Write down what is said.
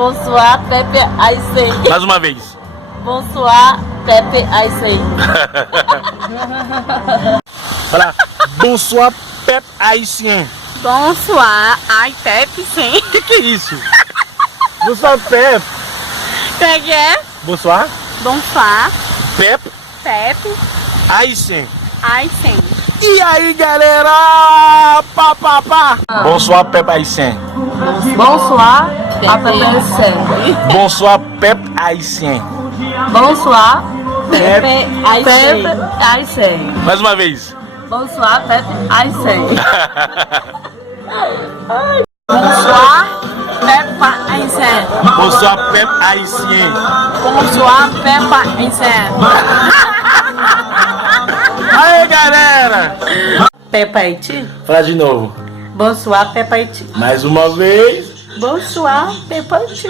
Bonsoir, Pepe Aïssé. Mais uma vez. Bonsoir, Pepe Aïssé. Fala, bonsoir, Pepe Haïtien. Bonsoir, ai Pepe sim. Que é isso? Bonsoir, Pepe. Como que é? Bonsoir, Bonsoir, Pepe Pepe Haïtien. Aïssé. E aí, galera? Pá, pá, pá. Bonsoir, Pepe Haïtien. Bonsoir, Pepe Aïssé. Bonsoir, Pepe Haïtien. Bonsoir, Pepe Pepe Aïssé. Mais uma vez. Bonsoir, Pepe Aïssé. Bonsoir, Pepe Aïssé. Bonsoir, Pepe Haïtien. Bonsoir, Pepe Aïssé. Aí, galera. Pepe Haïti. Fala de novo. Bonsoir, Pepe Haïti. Mais uma vez. Bonsoir, Pepe Haïti.